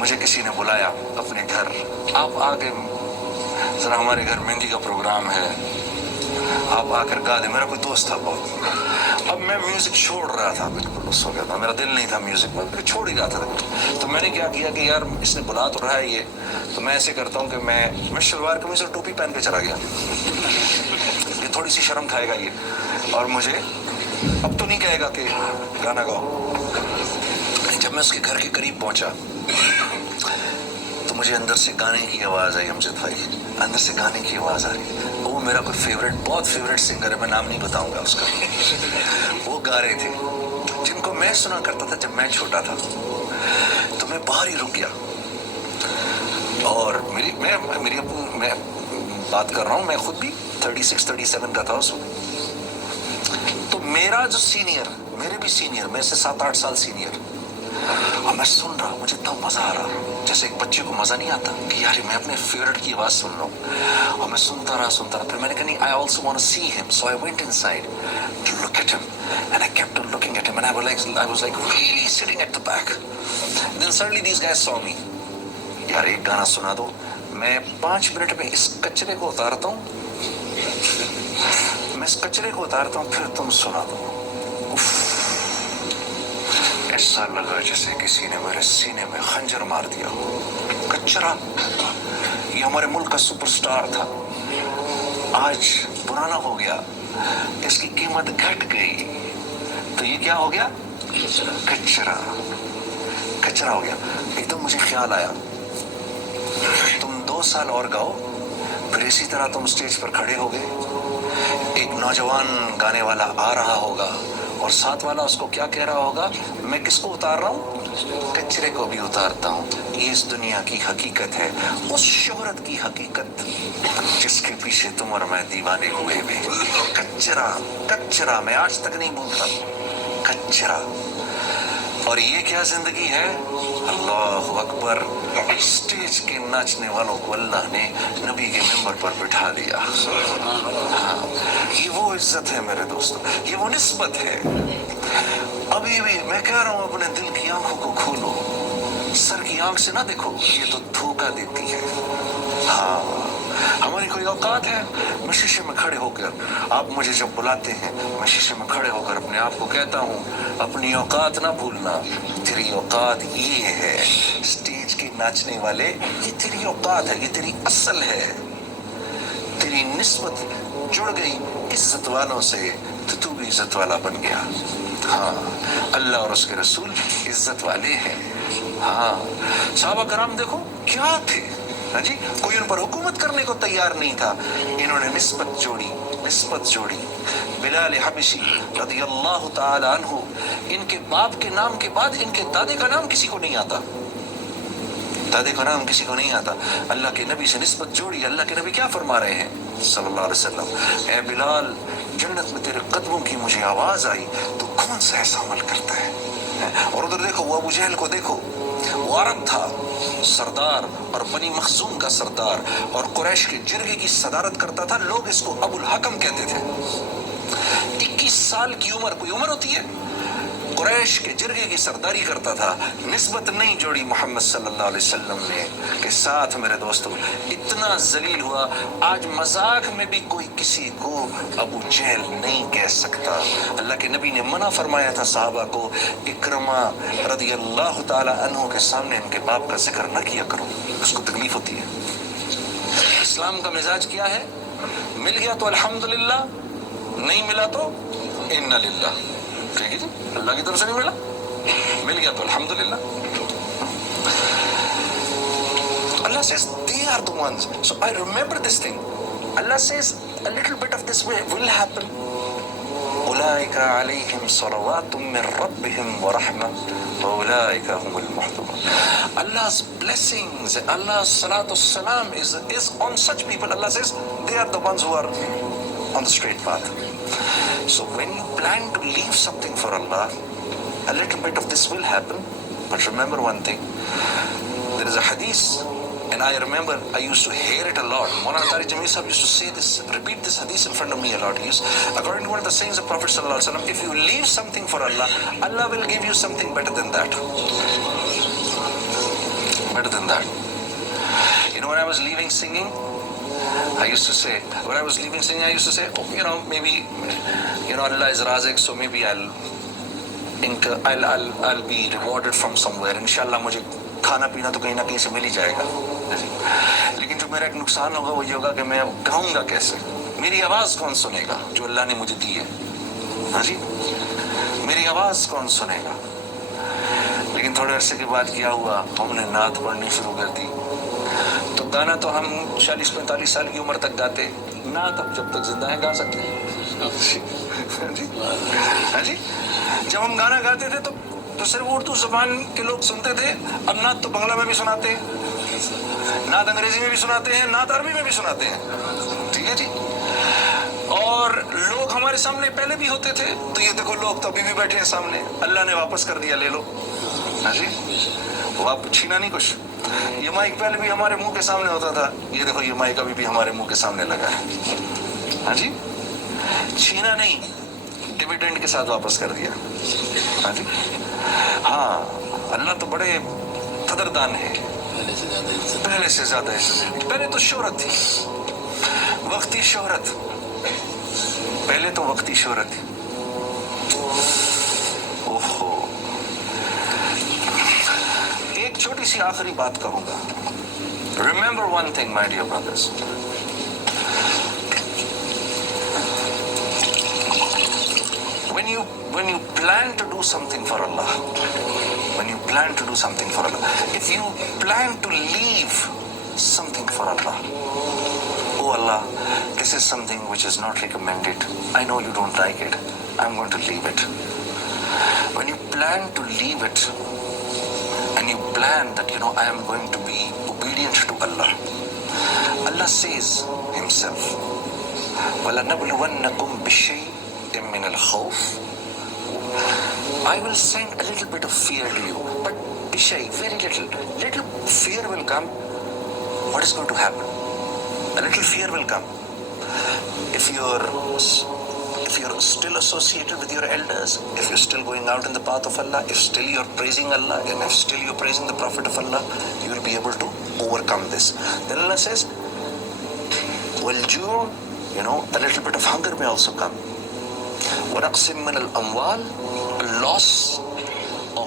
مجھے کسی نے بلایا اپنے گھر، آپ آ کے ذرا ہمارے گھر مہندی کا پروگرام ہے، آپ آ کر گا دیں. میرا کوئی دوست تھا بہت. اب میں میوزک چھوڑ رہا تھا، بالکل اس وقت میرا دل نہیں تھا میوزک میں، چھوڑ ہی رہا تھا. تو میں نے کیا کیا کہ یار اس نے بلا تو رہا ہے یہ، تو میں ایسے کرتا ہوں کہ میں شلوار قمیض اور ٹوپی پہن کے چلا گیا. یہ تھوڑی سی شرم کھائے گا یہ، اور مجھے اب تو نہیں کہے گا کہ گانا گاؤ. جب میں اس کے گھر کے قریب پہنچا تو مجھے اندر سے گانے کی آواز آئی. امجد بھائی اندر سے گانے کی آواز آ رہی. وہ میرا کوئی فیوریٹ، بہت فیوریٹ سنگر ہے، میں نام نہیں بتاؤں گا اس کا. وہ گا رہے تھے جن کو میں سنا کرتا تھا جب میں چھوٹا تھا. تو میں باہر ہی رک گیا، اور میں بات کر رہا ہوں، میں خود بھی 36-37 کا تھا اس وقت. تو میرا جو سینئر، میرے بھی سینئر، میں سے 7-8 سال سینئر، اور میں سن رہا، مجھے اتنا مزہ آ رہا جیسے ایک بچے کو مزہ نہیں آتا کہ یار میں اپنے فیوریٹ کی آواز سن رہا ہوں. اور میں سنتا رہا. پھر میں نے کہا نہیں، I also want to see him. So I went inside to look at him, and I kept on looking at him, and I was like really sitting at the back. Then suddenly these guys saw me. یار ایک گانا سنا دو. میں 5 minute میں اس کچرے کو اتارتا ہوں، پھر تم سنا دو. ایسا لگا جیسے کسی نے میرے سینے میں خنجر مار دیا. کچرا یہ ہمارے ملک کا سپر سٹار تھا، آج پرانا ہو گیا، اس کی قیمت گھٹ گئی. تو یہ کیا ہو گیا؟ کچرا ہو گیا. ایک دم مجھے خیال آیا، تم 2 سال اور گاؤ، پھر اسی طرح تم اسٹیج پر کھڑے ہو گئے، ایک نوجوان گانے والا آ رہا ہوگا اور ساتھ والا اس کو کیا کہہ رہا ہوگا؟ میں کس کو اتار رہا ہوں؟ کچرے کو بھی اتارتا ہوں. یہ اس دنیا کی حقیقت ہے، اس شہرت کی حقیقت جس کے پیچھے تم اور میں دیوانے ہوئے ہوئے. کچرا میں آج تک نہیں بھولتا. کچرا. اور یہ کیا زندگی ہے؟ اللہ اکبر. اسٹیج کے ناچنے والوں کو اللہ نے نبی کے ممبر پر بٹھا دیا. ہاں، یہ وہ عزت ہے میرے دوستو، یہ وہ نسبت ہے. ابھی بھی میں کہہ رہا ہوں اپنے دل کی آنکھوں کو کھولو، سر کی آنکھ سے نہ دیکھو، یہ تو دھوکہ دیتی ہے. ہاں، ہماری کوئی اوقات ہے؟ میں شیشے میں کھڑے ہو کر، آپ مجھے جب بلاتے ہیں میں شیشے میں کھڑے ہو کر اپنے آپ کو کہتا ہوں اپنی اوقات نہ بھولنا، تیری اوقات یہ ہے. اسٹیج کے ناچنے والے، یہ تیری اوقات ہے، یہ تیری اصل ہے. تیری نسبت جڑ گئی عزت والوں سے تو بھی عزت والا بن گیا. ہاں، اللہ اور اس کے رسول عزت والے ہیں. ہاں، صحابہ کرام دیکھو کیا تھے. ہاں جی، کوئی ان پر حکومت کرنے کو تیار نہیں تھا، انہوں نے نسبت جوڑی. بلال حبشی رضی اللہ تعالی عنہ، ان کے باپ کے نام کے بعد ان کے دادے کا نام کسی کو نہیں آتا. اللہ کے نبی سے نسبت جوڑی. اللہ کے نبی کیا فرما رہے ہیں صلی اللہ علیہ وسلم؟ اے بلال، جنت میں تیرے قدموں کی مجھے آواز آئی، تو کون سا ایسا عمل کرتا ہے؟ اور ادھر دیکھو، وہ ابو جہل کو دیکھو، وہ عرب تھا، سردار، اور بنی مخزوم کا سردار، اور قریش کے جرگے کی صدارت کرتا تھا. لوگ اس کو ابو الحکم کہتے تھے. 21 سال کی عمر کوئی عمر ہوتی ہے؟ قریش کے جرگے کی سرداری کرتا تھا. نسبت نہیں جوڑی محمد صلی اللہ علیہ وسلم نے کے ساتھ. میرے دوستو اتنا ذلیل ہوا، آج مذاق میں بھی کوئی کسی کو ابو جہل نہیں کہہ سکتا. اللہ کے نبی نے منع فرمایا تھا صحابہ کو، اکرمہ رضی اللہ تعالی عنہ کے سامنے ان کے باپ کا ذکر نہ کیا کرو، اس کو تکلیف ہوتی ہے. اسلام کا مزاج کیا ہے؟ مل گیا تو الحمدللہ، نہیں ملا تو انا للہ. ٹھیک ہے جی، اللہ کی طرف سے نہیں ملا، مل گیا تو الحمدللہ. Allah says they are the ones. So I remember this thing. Allah says a little bit of this will happen. أولئك عليهم صلوات من ربهم ورحمة وأولئك هم المحضرون. Allah's blessings, Allah's salatu salam is on such people. Allah says they are the ones who are on the straight path. So when you plan to leave something for Allah, a little bit of this will happen. But remember one thing, there is a hadith, and I remember I used to hear it a lot. Maulana Tariq Jameel Sahib used to say this, repeat this hadith in front of me a lot. He used, according to one of the sayings of Prophet sallallahu alaihi wasallam, if you leave something for Allah, Allah will give you something better than that. better than that. You know, when I was leaving singing, I used to say, oh, maybe, Allah is Razik, so maybe I'll be rewarded from somewhere. Inshallah, mujhe کھانا پینا تو کہیں نہ کہیں سے مل ہی جائے گا. لیکن جو میرا ایک نقصان ہوگا وہ یہ ہوگا کہ میں اب گاؤں گا کیسے؟ میری آواز کون سنے گا جو اللہ نے مجھے دی ہے؟ ہاں جی، میری آواز کون سنے گا؟ لیکن تھوڑے عرصے کے بعد کیا ہوا، ہم نے نعت پڑھنی شروع کر دی. تو گانا تو ہم 40-45 سال کی عمر تک گاتے، نعت اب جب تک زندہ ہیں گا سکتے ہیں. ہاں جی، جب ہم گانا گاتے تھے تو صرف اردو زبان کے لوگ سنتے تھے. اب نعت تو بنگلہ میں بھی سناتے ہیں، نعت انگریزی میں بھی سناتے ہیں، نعت عربی میں بھی سناتے ہیں. ٹھیک ہے جی. اور لوگ ہمارے سامنے پہلے بھی ہوتے تھے، تو یہ دیکھو لوگ تو ابھی بھی بیٹھے ہیں سامنے. اللہ نے واپس کر دیا، لے لو. ہاں جی، وہ آپ چھینا نہیں کچھ. یہ مائک پہلے بھی ہمارے منہ کے سامنے ہوتا تھا، یہ دیکھو یہ مائک ابھی بھی ہمارے منہ کے سامنے لگا ہے. ہاں جی، چھینا نہیں، ڈیویڈنڈ کے ساتھ واپس کر دیا. ہاں جی، ہاں اللہ تو بڑے قدردان ہے. پہلے سے زیادہ عزت. پہلے تو شہرت تھی، وقتی شہرت. پہلے تو وقتی شہرت تھی. اوہو، ایک چھوٹی سی آخری بات کہوں گا. Remember one thing, my dear brothers. When you plan to do something for Allah, if you plan to leave something for Allah, oh Allah, this is something which is not recommended. I know you don't like it. I'm going to leave it. When you plan to leave it, and you plan that, I am going to be obedient to Allah, Allah says himself, وَلَنَبْلُوَنَّكُمْ بِشَيْءٍ مِّنَ الْخَوْفِ. I will send a little bit of fear to you, but bishay, very little fear will come. What is going to happen? A little fear will come. If you're still associated with your elders, if you're still going out in the path of Allah, if still you're praising Allah, and if still you're praising the Prophet of Allah, you will be able to overcome this. Then Allah says, وَالْجُوعُ, a little bit of hunger may also come. وَنَقْسِم مِّنَ الْأَمْوَالِ, loss